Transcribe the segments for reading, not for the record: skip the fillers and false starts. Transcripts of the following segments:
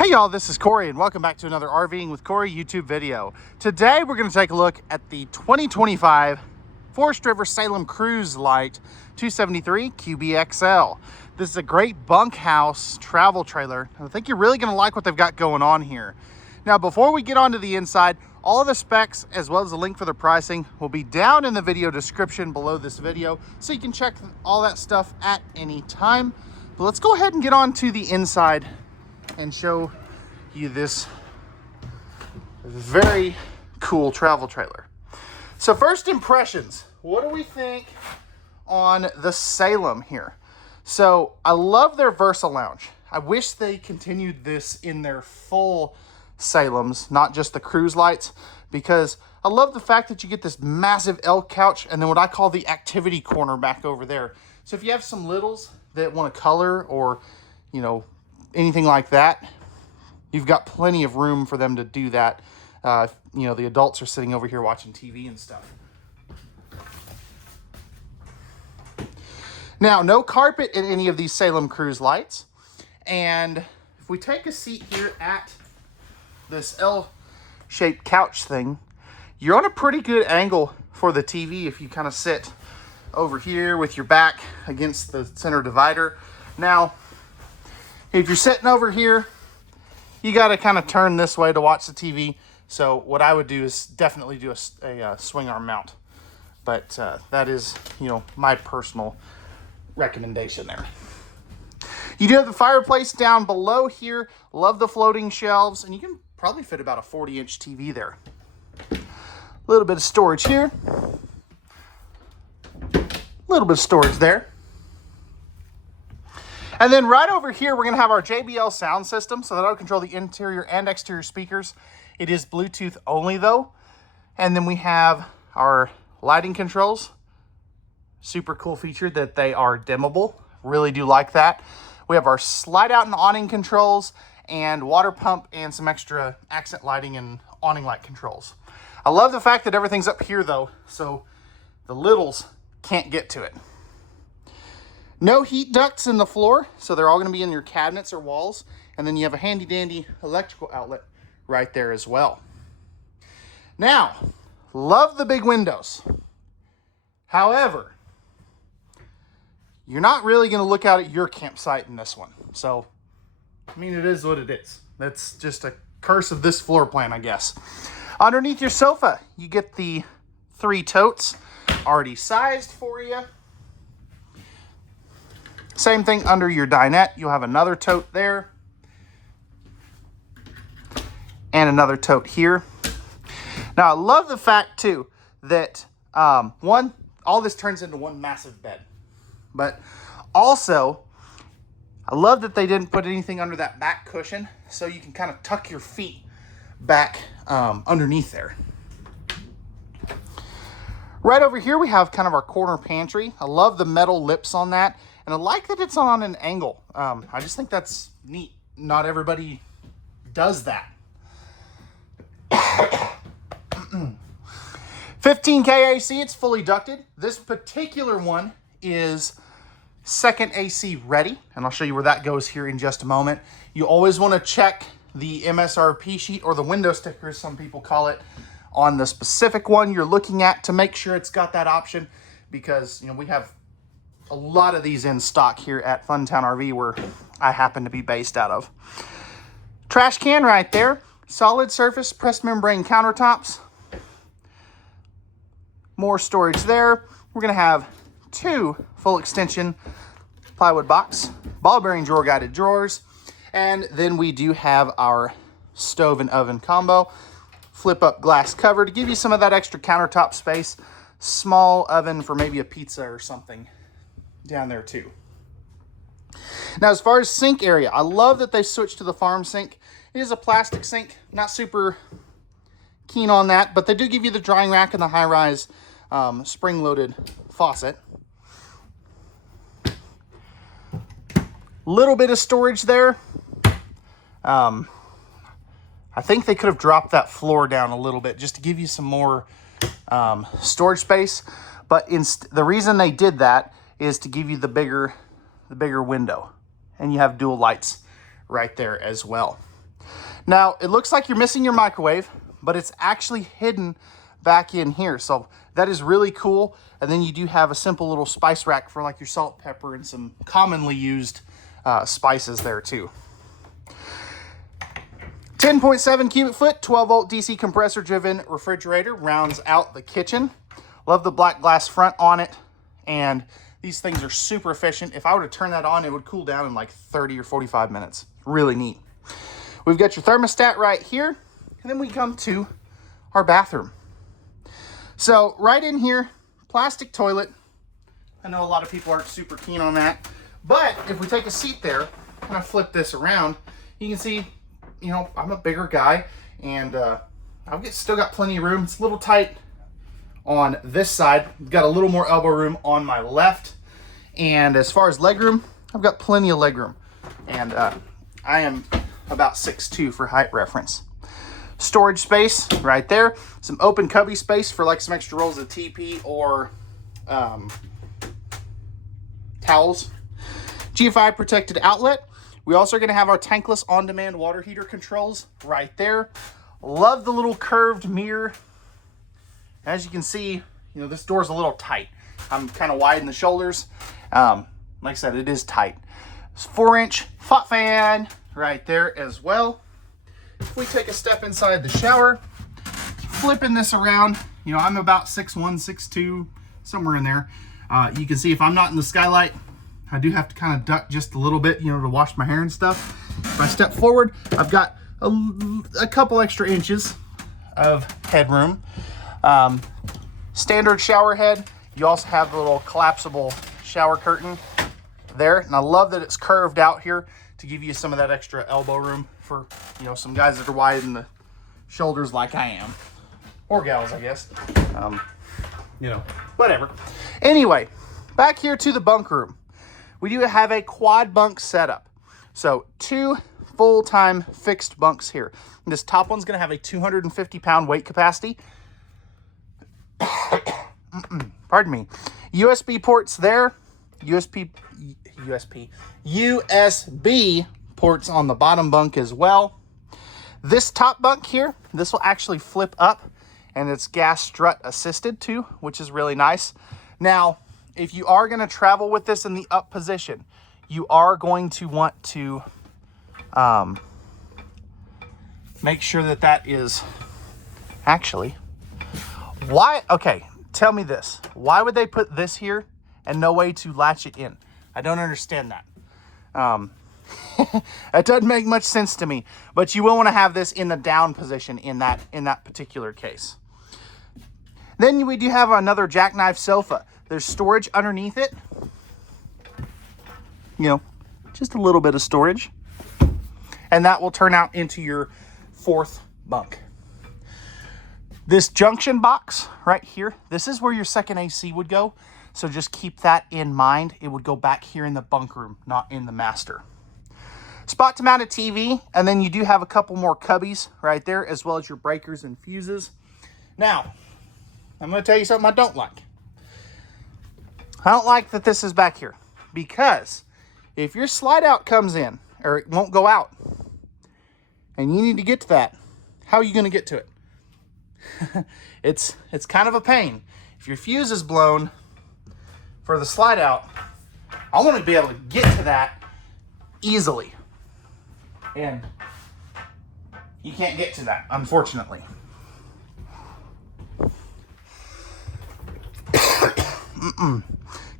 Hey y'all, this is Cory and welcome back to another RVing with Cory YouTube video. Today we're going to take a look at the 2025 Forest River Salem Cruise Lite 273QBXL. This is a great bunkhouse travel trailer. I think you're really going to like what they've got going on here. Now before we get onto the inside, all of the specs as well as the link for the pricing will be down in the video description below this video, so you can check all that stuff at any time. But let's go ahead and get on to the inside and show you this very cool travel trailer. So first impressions, what do we think on the Salem here? So I love their Versa Lounge. I wish they continued this in their full Salems, not just the Cruise Lights, because I love the fact that you get this massive L couch and then what I call the activity corner back over there. So if you have some littles that want to color or, you know, anything like that, you've got plenty of room for them to do that. You know, the adults are sitting over here watching TV and stuff. Now, no carpet in any of these Salem Cruise Lights. And if we take a seat here at this L-shaped couch thing, you're on a pretty good angle for the TV if you kind of sit over here with your back against the center divider. Now, if you're sitting over here, you got to kind of turn this way to watch the TV. So what I would do is definitely do a swing arm mount. But that is, you know, my personal recommendation there. You do have the fireplace down below here. Love the floating shelves. And you can probably fit about a 40-inch TV there. A little bit of storage here. A little bit of storage there. And then right over here, we're going to have our JBL sound system, so that'll control the interior and exterior speakers. It is Bluetooth only though. And then we have our lighting controls. Super cool feature that they are dimmable. Really do like that. We have our slide out and awning controls and water pump and some extra accent lighting and awning light controls. I love the fact that everything's up here though, so the littles can't get to it. No heat ducts in the floor, so they're all going to be in your cabinets or walls. And then you have a handy dandy electrical outlet right there as well. Now, love the big windows. However, you're not really going to look out at your campsite in this one. So, I mean, it is what it is. That's just a curse of this floor plan, I guess. Underneath your sofa, you get the 3 totes already sized for you. Same thing under your dinette. You'll have another tote there. And another tote here. Now, I love the fact, too, that, all this turns into one massive bed. But also, I love that they didn't put anything under that back cushion, so you can kind of tuck your feet back underneath there. Right over here, we have kind of our corner pantry. I love the metal lips on that. And I like that it's on an angle. I just think that's neat. Not everybody does that. 15K AC, it's fully ducted. This particular one is second AC ready. And I'll show you where that goes here in just a moment. You always want to check the MSRP sheet, or the window sticker, as some people call it, on the specific one you're looking at to make sure it's got that option. Because, you know, we have a lot of these in stock here at Funtown RV, where I happen to be based out of. Trash can right there. Solid surface pressed membrane countertops. More storage there. We're going to have 2 full extension plywood box, ball bearing drawer guided drawers. And then we do have our stove and oven combo. Flip up glass cover to give you some of that extra countertop space. Small oven for maybe a pizza or something down there too. Now, as far as sink area, I love that they switched to the farm sink. It is a plastic sink, not super keen on that, but they do give you the drying rack and the high-rise spring-loaded faucet. Little bit of storage there. I think they could have dropped that floor down a little bit just to give you some more storage space, but the reason they did that is to give you the bigger window, and you have dual lights right there as well. Now, it looks like you're missing your microwave, but it's actually hidden back in here. So that is really cool. And then you do have a simple little spice rack for like your salt, pepper, and some commonly used spices there too. 10.7 cubic foot, 12 volt DC compressor driven refrigerator rounds out the kitchen. Love the black glass front on it. And these things are super efficient. If I were to turn that on, it would cool down in like 30 or 45 minutes. Really neat. We've got your thermostat right here. And then we come to our bathroom. So right in here, plastic toilet. I know a lot of people aren't super keen on that. But if we take a seat there, kind of flip this around, you can see, you know, I'm a bigger guy, and I've still got plenty of room. It's a little tight on this side. Got a little more elbow room on my left. And as far as leg room, I've got plenty of leg room. And I am about 6'2" for height reference. Storage space right there. Some open cubby space for like some extra rolls of TP or towels. GFI protected outlet. We also are going to have our tankless on-demand water heater controls right there. Love the little curved mirror. As you can see, you know, this door's a little tight. I'm kind of wide in the shoulders. Like I said, it is tight. It's 4-inch flat fan right there as well. If we take a step inside the shower, flipping this around, you know, I'm about 6'1", 6'2", somewhere in there. You can see if I'm not in the skylight, I do have to kind of duck just a little bit, you know, to wash my hair and stuff. If I step forward, I've got a couple extra inches of headroom. Standard shower head. You also have the little collapsible shower curtain there. And I love that it's curved out here to give you some of that extra elbow room for, you know, some guys that are wide in the shoulders like I am. Or gals, I guess. You know, whatever. Anyway, back here to the bunk room. We do have a quad bunk setup. So 2 full-time fixed bunks here. And this top one's going to have a 250-pound weight capacity. Pardon me. USB ports there. USB ports on the bottom bunk as well. This top bunk here, this will actually flip up, and it's gas strut assisted too, which is really nice. Now, if you are going to travel with this in the up position, you are going to want to make sure that that is actually why. Okay, tell me this. Why would they put this here and no way to latch it in? I don't understand that. That doesn't make much sense to me, but you will want to have this in the down position in that particular case. Then we do have another Jackknife sofa. There's storage underneath it. You know, just a little bit of storage. And that will turn out into your 4th bunk. This junction box right here, this is where your second AC would go. So just keep that in mind. It would go back here in the bunk room, not in the master. Spot to mount a TV, and then you do have a couple more cubbies right there, as well as your breakers and fuses. Now, I'm going to tell you something I don't like. I don't like that this is back here, because if your slide out comes in, or it won't go out, and you need to get to that, how are you going to get to it? It's kind of a pain. If your fuse is blown for the slide out, I want to be able to get to that easily. And you can't get to that, unfortunately.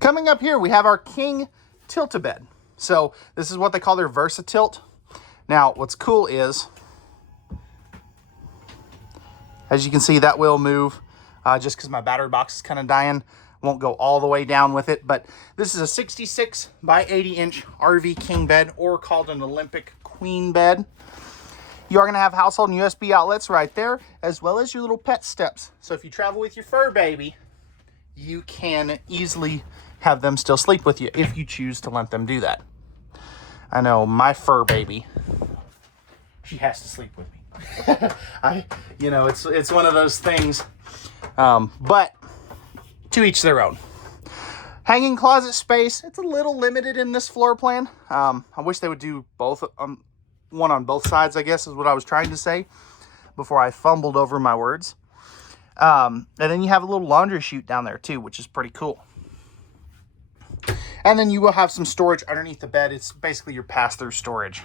Coming up here, we have our King Tilt-A-Bed. So this is what they call their Versa-Tilt. Now, what's cool is, as you can see, that will move just because my battery box is kind of dying. Won't go all the way down with it, but this is a 66 by 80 inch RV king bed, or called an Olympic queen bed. You are going to have household and USB outlets right there, as well as your little pet steps. So if you travel with your fur baby, you can easily have them still sleep with you if you choose to let them do that. I know my fur baby, she has to sleep with me. It's one of those things, but to each their own. Hanging closet space, it's a little limited in this floor plan. I wish they would do both one on both sides, I guess is what I was trying to say before I fumbled over my words. And then you have a little laundry chute down there too, which is pretty cool. And then you will have some storage underneath the bed. It's basically your pass-through storage.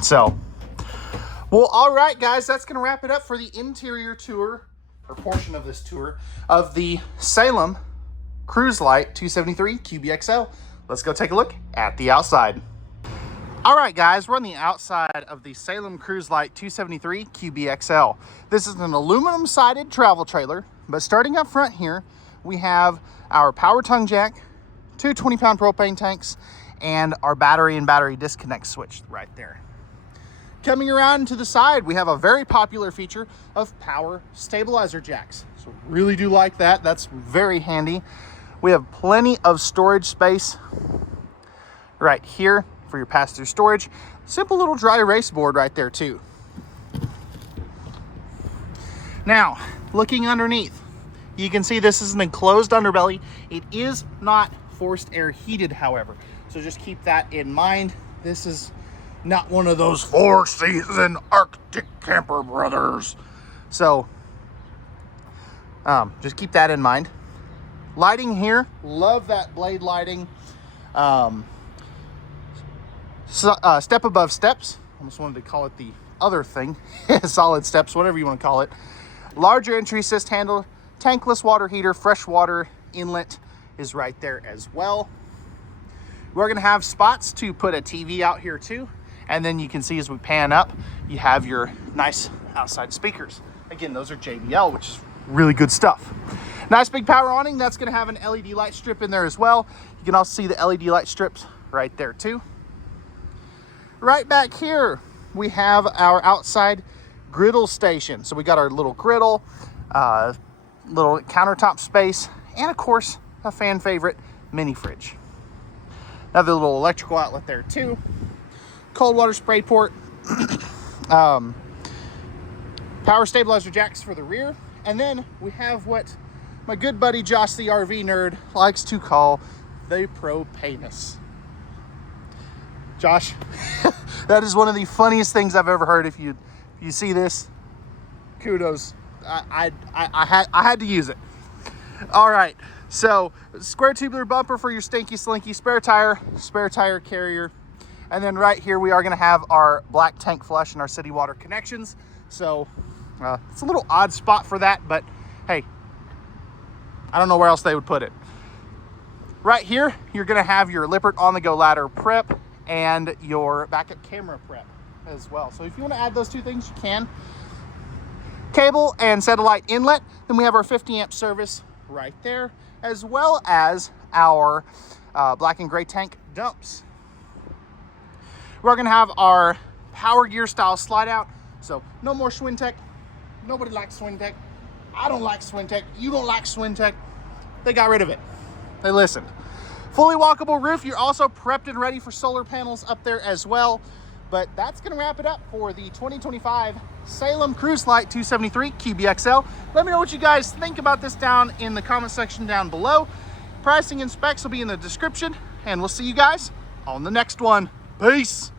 So, well, all right, guys, that's going to wrap it up for the interior tour, or portion of this tour, of the Salem Cruise Lite 273QBXL. Let's go take a look at the outside. All right, guys, we're on the outside of the Salem Cruise Lite 273QBXL. This is an aluminum-sided travel trailer, but starting up front here, we have our power tongue jack, two 20-pound propane tanks, and our battery and battery disconnect switch right there. Coming around to the side, we have a very popular feature of power stabilizer jacks. So really do like that. That's very handy. We have plenty of storage space right here for your pass-through storage. Simple little dry erase board right there too. Now, looking underneath, you can see this is an enclosed underbelly. It is not forced air heated, however. So just keep that in mind. This is not one of those four-season Arctic camper brothers. So, just keep that in mind. Lighting here, love that blade lighting. Step above steps. Almost wanted to call it the other thing. Solid steps, whatever you want to call it. Larger entry assist handle, tankless water heater, fresh water inlet is right there as well. We're going to have spots to put a TV out here too. And then you can see as we pan up, you have your nice outside speakers. Again, those are JBL, which is really good stuff. Nice big power awning. That's going to have an LED light strip in there as well. You can also see the LED light strips right there too. Right back here, we have our outside griddle station. So we got our little griddle, little countertop space, and of course, a fan favorite mini fridge. Another little electrical outlet there too. Cold water spray port. Power stabilizer jacks for the rear. And then we have what my good buddy Josh, the RV nerd, likes to call the propanus. Josh, that is one of the funniest things I've ever heard. If you see this, kudos. I had to use it. All right, so square tubular bumper for your stinky slinky, spare tire carrier, and then right here we are going to have our black tank flush and our city water connections. So it's a little odd spot for that, but hey, I don't know where else they would put it. Right here, you're going to have your Lippert on-the-go ladder prep and your backup camera prep as well. So if you want to add those two things, you can. Cable and satellite inlet. Then we have our 50 amp service right there, as well as our black and gray tank dumps. We're going to have our power gear style slide out. So no more Swintech. Nobody likes Swintech. I don't like Swintech. You don't like Swintech. They got rid of it. They listened. Fully walkable roof. You're also prepped and ready for solar panels up there as well. But that's going to wrap it up for the 2025 Salem Cruise Lite 273QBXL. Let me know what you guys think about this down in the comment section down below. Pricing and specs will be in the description. And we'll see you guys on the next one. Peace.